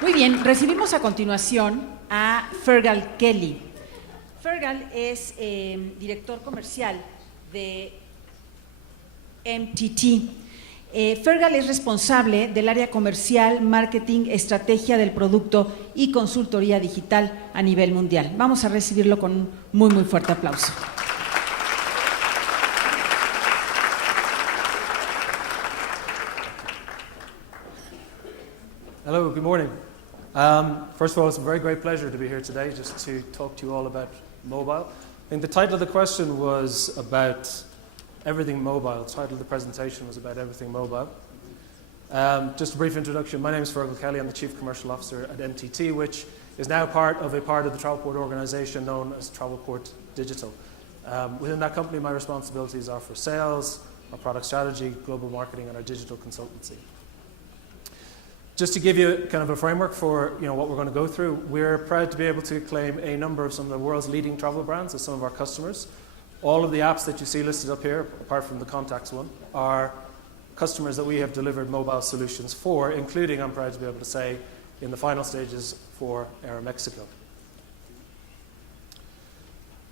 Muy bien, recibimos a continuación a Fergal Kelly. Fergal es director comercial de MTT. Fergal es responsable del área comercial, marketing, estrategia del producto y consultoría digital a nivel mundial. Vamos a recibirlo con un muy fuerte aplauso. Hello, good morning. First of all, it's a very great pleasure to be here today just to talk to you all about mobile. I think the title of the question was about everything mobile. The title of the presentation was about everything mobile. Just a brief introduction. My name is Fergal Kelly. I'm the Chief Commercial Officer at MTT, which is now part of the Travelport organization known as Travelport Digital. Within that company, my responsibilities are for sales, our product strategy, global marketing, and our digital consultancy. Just to give you kind of a framework for what we're going to go through, we're proud to be able to claim a number of some of the world's leading travel brands as some of our customers. All of the apps that you see listed up here, apart from the contacts one, are customers that we have delivered mobile solutions for, including, I'm proud to be able to say, in the final stages for Aeromexico.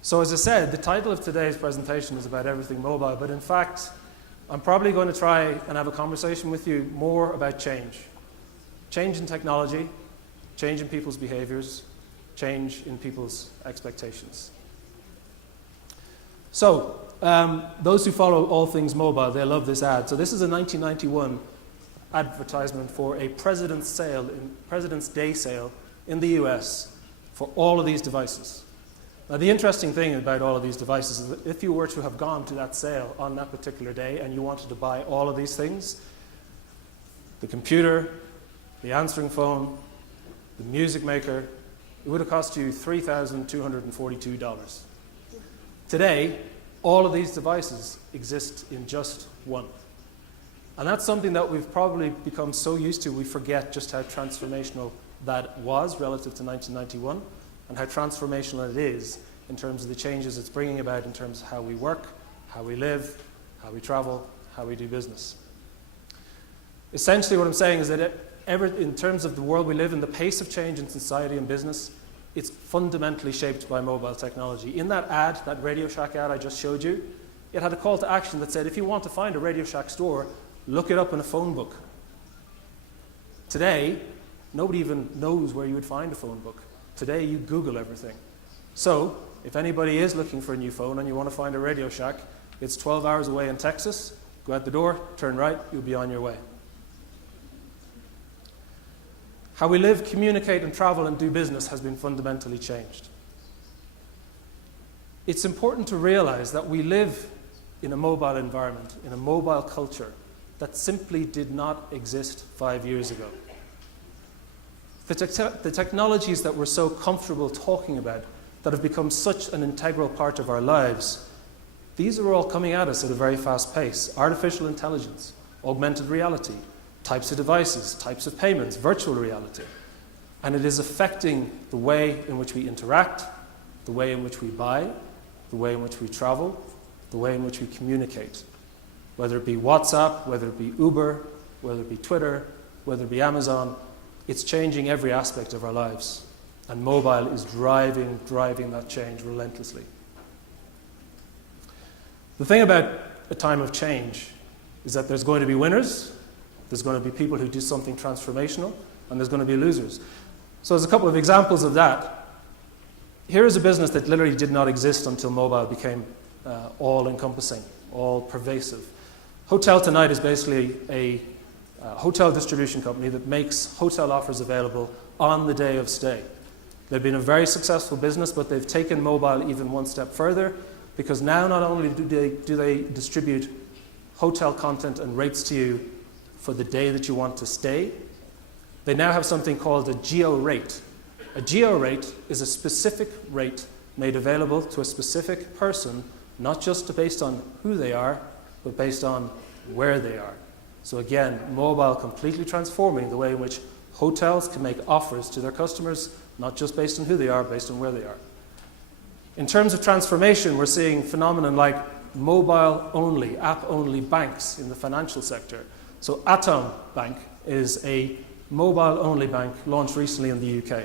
So as I said, the title of today's presentation is about everything mobile, but in fact, I'm probably going to try and have a conversation with you more about change. Change in technology, change in people's behaviors, change in people's expectations. So, those who follow all things mobile, they love this ad. So this is a 1991 advertisement for a President's Day sale in the US for all of these devices. Now the interesting thing about all of these devices is that if you were to have gone to that sale on that particular day and you wanted to buy all of these things, the computer, the answering phone, the music maker, it would have cost you $3,242. Today, all of these devices exist in just one. And that's something that we've probably become so used to, we forget just how transformational that was relative to 1991 and how transformational it is in terms of the changes it's bringing about in terms of how we work, how we live, how we travel, how we do business. Essentially what I'm saying is that in terms of the world we live in, the pace of change in society and business, it's fundamentally shaped by mobile technology. In that ad, that Radio Shack ad I just showed you, it had a call to action that said, if you want to find a Radio Shack store, look it up in a phone book. Today, nobody even knows where you would find a phone book. Today, you Google everything. So, if anybody is looking for a new phone and you want to find a Radio Shack, it's 12 hours away in Texas, go out the door, turn right, you'll be on your way. How we live, communicate, and travel and do business has been fundamentally changed. It's important to realize that we live in a mobile environment, in a mobile culture that simply did not exist 5 years ago. The technologies that we're so comfortable talking about, that have become such an integral part of our lives, these are all coming at us at a very fast pace. Artificial intelligence, augmented reality, types of devices, types of payments, virtual reality. And it is affecting the way in which we interact, the way in which we buy, the way in which we travel, the way in which we communicate. Whether it be WhatsApp, whether it be Uber, whether it be Twitter, whether it be Amazon, it's changing every aspect of our lives. And mobile is driving that change relentlessly. The thing about a time of change is that there's going to be winners, there's going to be people who do something transformational, and there's going to be losers. So there's a couple of examples of that. Here is a business that literally did not exist until mobile became all-encompassing, all-pervasive. Hotel Tonight is basically a hotel distribution company that makes hotel offers available on the day of stay. They've been a very successful business, but they've taken mobile even one step further, because now not only do they distribute hotel content and rates to you for the day that you want to stay, they now have something called a geo rate. A geo rate is a specific rate made available to a specific person, not just based on who they are, but based on where they are. So again, mobile completely transforming the way in which hotels can make offers to their customers, not just based on who they are, based on where they are. In terms of transformation, we're seeing phenomena like mobile-only, app-only banks in the financial sector. So Atom Bank is a mobile-only bank launched recently in the UK.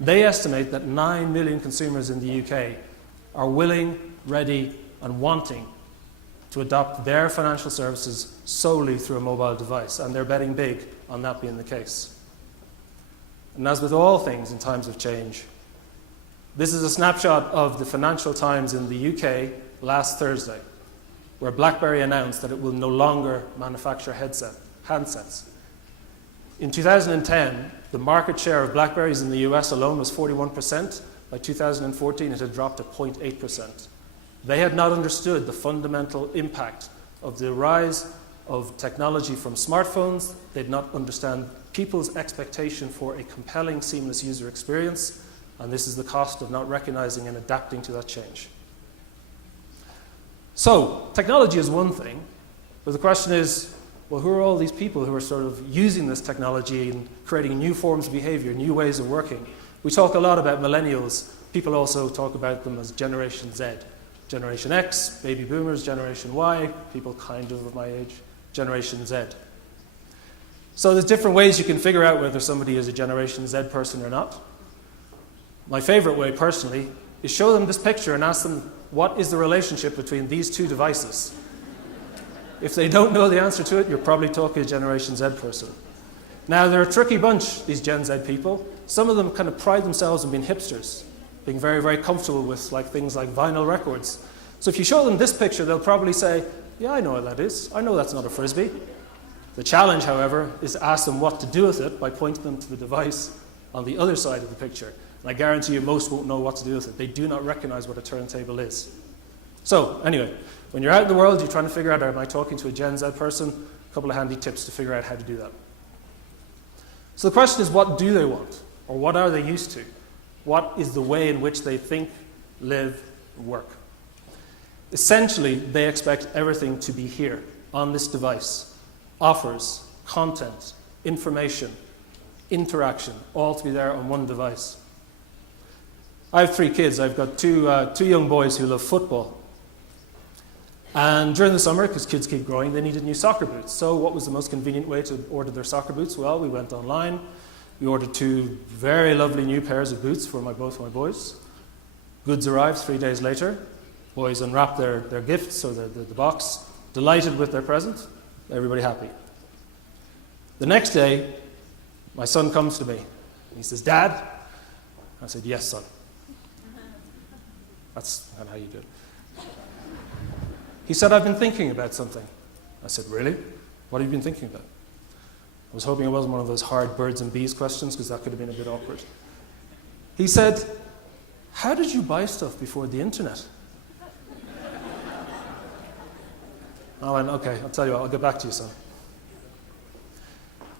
They estimate that 9 million consumers in the UK are willing, ready, and wanting to adopt their financial services solely through a mobile device, and they're betting big on that being the case. And as with all things in times of change, this is a snapshot of the Financial Times in the UK last Thursday, where BlackBerry announced that it will no longer manufacture handsets. In 2010, the market share of BlackBerries in the US alone was 41%. By 2014, it had dropped to 0.8%. They had not understood the fundamental impact of the rise of technology from smartphones. They did not understand people's expectation for a compelling, seamless user experience, and this is the cost of not recognizing and adapting to that change. So, technology is one thing, but the question is, well, who are all these people who are sort of using this technology and creating new forms of behavior, new ways of working? We talk a lot about millennials. People also talk about them as Generation Z. Generation X, baby boomers, Generation Y, people kind of my age, Generation Z. So there's different ways you can figure out whether somebody is a Generation Z person or not. My favorite way, personally, is show them this picture and ask them, what is the relationship between these two devices? If they don't know the answer to it, you're probably talking a Generation Z person. Now, they're a tricky bunch, these Gen Z people. Some of them kind of pride themselves on being hipsters, being very, very comfortable with things like vinyl records. So if you show them this picture, they'll probably say, yeah, I know what that is. I know that's not a Frisbee. The challenge, however, is to ask them what to do with it by pointing them to the device on the other side of the picture. And I guarantee you most won't know what to do with it. They do not recognize what a turntable is. So anyway, when you're out in the world, you're trying to figure out, am I talking to a Gen Z person? A couple of handy tips to figure out how to do that. So the question is, what do they want? Or what are they used to? What is the way in which they think, live, and work? Essentially, they expect everything to be here, on this device. Offers, content, information, interaction, all to be there on one device. I have 3 kids. I've got two young boys who love football. And during the summer, because kids keep growing, they needed new soccer boots. So what was the most convenient way to order their soccer boots? Well, we went online. We ordered 2 very lovely new pairs of boots for both my boys. Goods arrived 3 days later. Boys unwrapped their gifts, or the box, delighted with their present. Everybody happy. The next day, my son comes to me. He says, Dad? I said, yes, son. That's not how you do it. He said, I've been thinking about something. I said, really? What have you been thinking about? I was hoping it wasn't one of those hard birds and bees questions, because that could have been a bit awkward. He said, how did you buy stuff before the internet? I went, okay, I'll tell you what, I'll get back to you, son.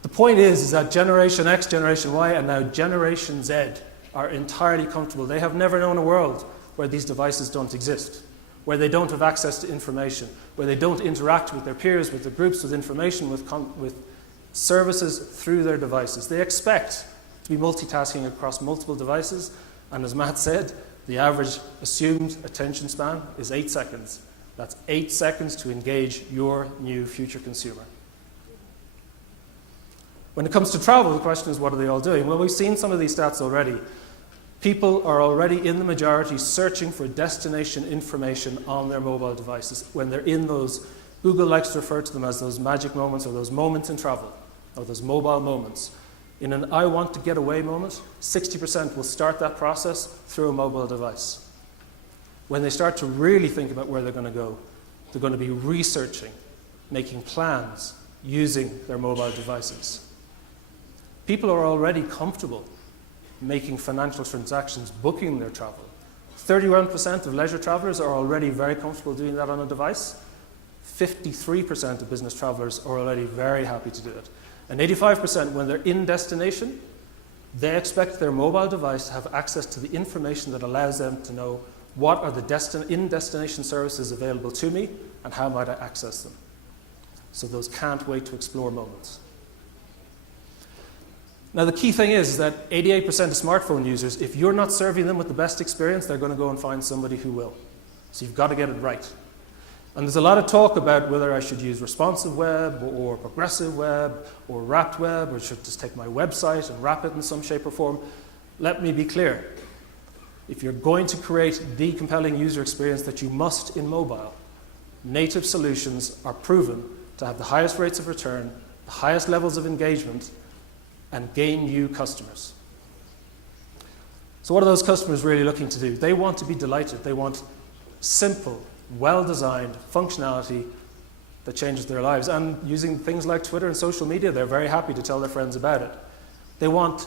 The point is that Generation X, Generation Y, and now Generation Z are entirely comfortable. They have never known a world where these devices don't exist, where they don't have access to information, where they don't interact with their peers, with their groups, with information, with services through their devices. They expect to be multitasking across multiple devices, and as Matt said, the average assumed attention span is 8 seconds. That's 8 seconds to engage your new future consumer. When it comes to travel, the question is, what are they all doing? Well, we've seen some of these stats already. People are already, in the majority, searching for destination information on their mobile devices when they're in those, Google likes to refer to them as those magic moments, or those moments in travel, or those mobile moments. In an I want to get away moment, 60% will start that process through a mobile device. When they start to really think about where they're going to go, they're going to be researching, making plans, using their mobile devices. People are already comfortable making financial transactions, booking their travel. 31% of leisure travelers are already very comfortable doing that on a device. 53% of business travelers are already very happy to do it. And 85%, when they're in destination, they expect their mobile device to have access to the information that allows them to know what are the in-destination services available to me and how might I access them. So those can't wait to explore moments. Now the key thing is that 88% of smartphone users, if you're not serving them with the best experience, they're going to go and find somebody who will. So you've got to get it right. And there's a lot of talk about whether I should use responsive web or progressive web or wrapped web, or should just take my website and wrap it in some shape or form. Let me be clear. If you're going to create the compelling user experience that you must in mobile, native solutions are proven to have the highest rates of return, the highest levels of engagement, and gain new customers. So what are those customers really looking to do? They want to be delighted. They want simple, well-designed functionality that changes their lives. And using things like Twitter and social media, they're very happy to tell their friends about it. They want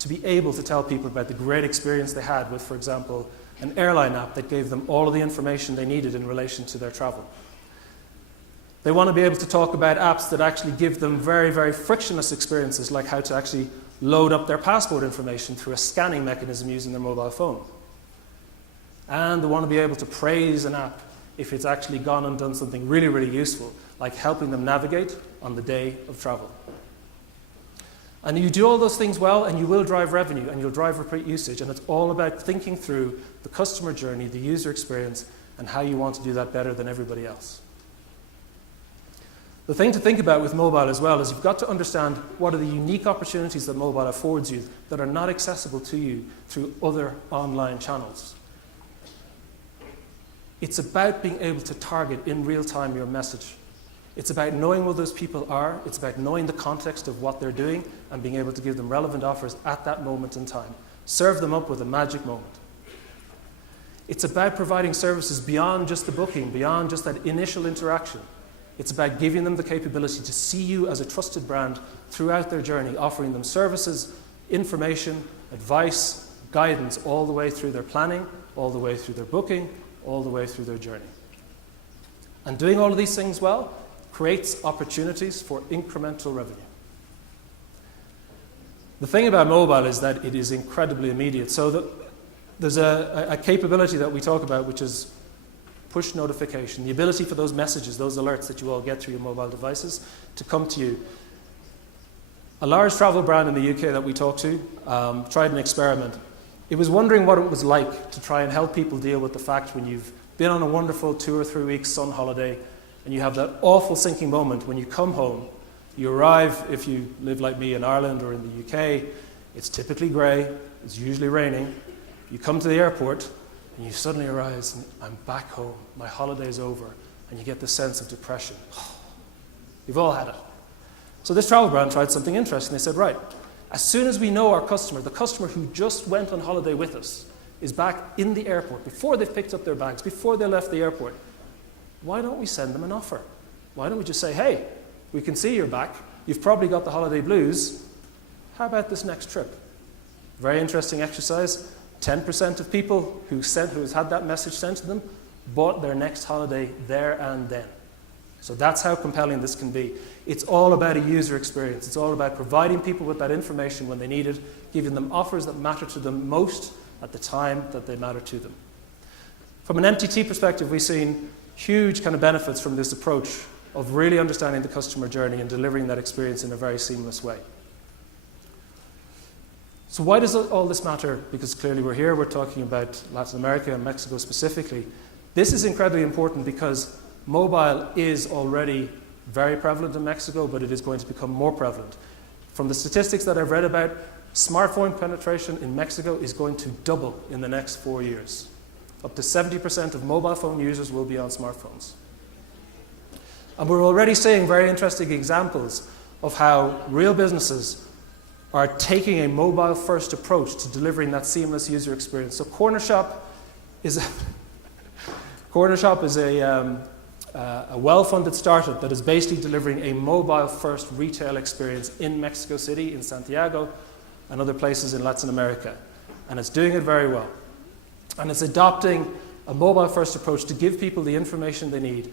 to be able to tell people about the great experience they had with, for example, an airline app that gave them all of the information they needed in relation to their travel. They want to be able to talk about apps that actually give them very, very frictionless experiences, like how to actually load up their passport information through a scanning mechanism using their mobile phone. And they want to be able to praise an app if it's actually gone and done something really, really useful, like helping them navigate on the day of travel. And you do all those things well, and you will drive revenue, and you'll drive repeat usage. And it's all about thinking through the customer journey, the user experience, and how you want to do that better than everybody else. The thing to think about with mobile as well is you've got to understand what are the unique opportunities that mobile affords you that are not accessible to you through other online channels. It's about being able to target in real time your message. It's about knowing what those people are. It's about knowing the context of what they're doing and being able to give them relevant offers at that moment in time. Serve them up with a magic moment. It's about providing services beyond just the booking, beyond just that initial interaction. It's about giving them the capability to see you as a trusted brand throughout their journey, offering them services, information, advice, guidance all the way through their planning, all the way through their booking, all the way through their journey. And doing all of these things well creates opportunities for incremental revenue. The thing about mobile is that it is incredibly immediate. So there's a capability that we talk about, which is push notification, the ability for those messages, those alerts that you all get through your mobile devices to come to you. A large travel brand in the UK that we talked to tried an experiment. It was wondering what it was like to try and help people deal with the fact when you've been on a wonderful 2 or 3 week sun holiday and you have that awful sinking moment when you come home. You arrive, if you live like me in Ireland or in the UK, it's typically grey, it's usually raining. You come to the airport and you suddenly arise, and I'm back home, my holiday's over, and you get this sense of depression. We've all had it. So this travel brand tried something interesting. They said, right, as soon as we know our customer, the customer who just went on holiday with us, is back in the airport, before they've picked up their bags, before they left the airport, why don't we send them an offer? Why don't we just say, hey, we can see you're back, you've probably got the holiday blues, how about this next trip? Very interesting exercise. 10% of people who has had that message sent to them bought their next holiday there and then. So that's how compelling this can be. It's all about a user experience. It's all about providing people with that information when they need it, giving them offers that matter to them most at the time that they matter to them. From an MTT perspective, we've seen huge kind of benefits from this approach of really understanding the customer journey and delivering that experience in a very seamless way. So why does all this matter? Because clearly we're here, we're talking about Latin America and Mexico specifically. This is incredibly important because mobile is already very prevalent in Mexico, but it is going to become more prevalent. From the statistics that I've read about, smartphone penetration in Mexico is going to double in the next 4 years. Up to 70% of mobile phone users will be on smartphones. And we're already seeing very interesting examples of how real businesses are taking a mobile-first approach to delivering that seamless user experience. So Corner Shop is a well-funded startup that is basically delivering a mobile-first retail experience in Mexico City, in Santiago, and other places in Latin America. And it's doing it very well. And it's adopting a mobile-first approach to give people the information they need.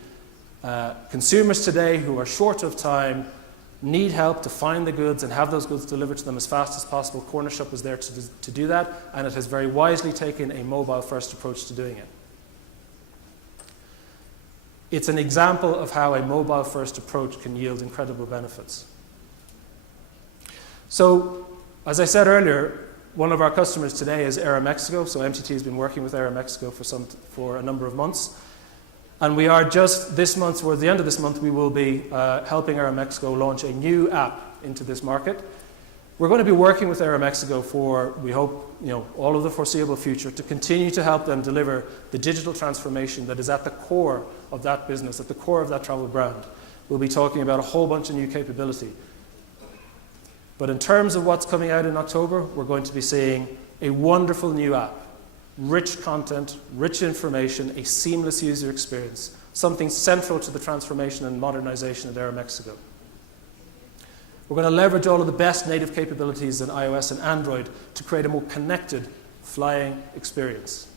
Consumers today who are short of time need help to find the goods and have those goods delivered to them as fast as possible. Corner Shop is there to do that, and it has very wisely taken a mobile-first approach to doing it. It's an example of how a mobile-first approach can yield incredible benefits. So, as I said earlier, one of our customers today is Aeromexico. So MTT has been working with Aeromexico for a number of months. And we are just this month, towards the end of this month, we will be helping Aeromexico launch a new app into this market. We're going to be working with Aeromexico for, we hope, all of the foreseeable future to continue to help them deliver the digital transformation that is at the core of that business, at the core of that travel brand. We'll be talking about a whole bunch of new capability. But in terms of what's coming out in October, we're going to be seeing a wonderful new app. Rich content, rich information, a seamless user experience, something central to the transformation and modernization of Aeromexico. We're going to leverage all of the best native capabilities in iOS and Android to create a more connected flying experience.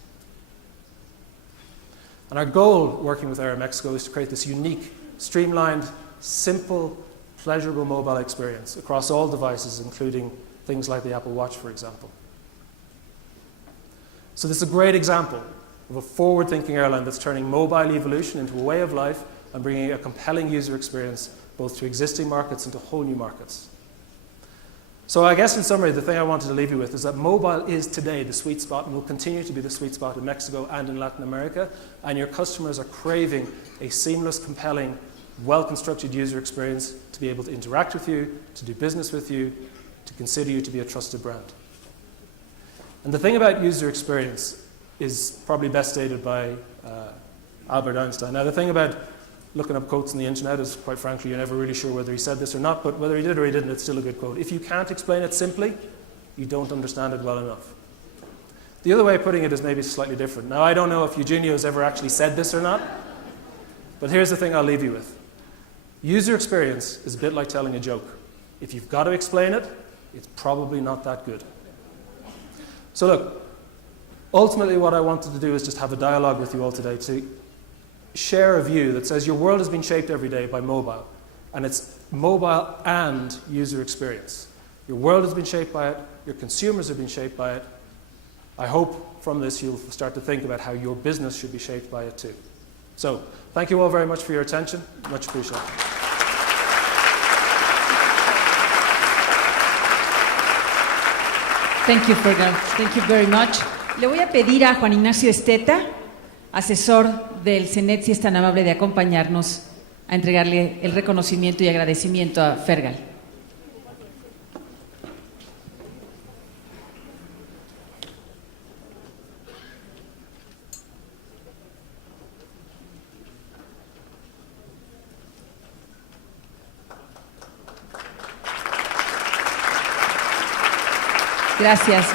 And our goal working with Aeromexico is to create this unique, streamlined, simple, pleasurable mobile experience across all devices, including things like the Apple Watch, for example. So this is a great example of a forward-thinking airline that's turning mobile evolution into a way of life and bringing a compelling user experience both to existing markets and to whole new markets. So I guess in summary, the thing I wanted to leave you with is that mobile is today the sweet spot and will continue to be the sweet spot in Mexico and in Latin America, and your customers are craving a seamless, compelling, well-constructed user experience to be able to interact with you, to do business with you, to consider you to be a trusted brand. And the thing about user experience is probably best stated by Albert Einstein. Now, the thing about looking up quotes on the internet is, quite frankly, you're never really sure whether he said this or not, but whether he did or he didn't, it's still a good quote. If you can't explain it simply, you don't understand it well enough. The other way of putting it is maybe slightly different. Now, I don't know if Eugenio's ever actually said this or not, but here's the thing I'll leave you with. User experience is a bit like telling a joke. If you've got to explain it, it's probably not that good. So look, ultimately what I wanted to do is just have a dialogue with you all today to share a view that says your world has been shaped every day by mobile, and it's mobile and user experience. Your world has been shaped by it, your consumers have been shaped by it. I hope from this you'll start to think about how your business should be shaped by it too. So, thank you all very much for your attention. Much appreciated. Thank you, Fergal. Thank you very much. Le voy a pedir a Juan Ignacio Esteta, asesor del CNET, si es tan amable de acompañarnos a entregarle el reconocimiento y agradecimiento a Fergal. Gracias.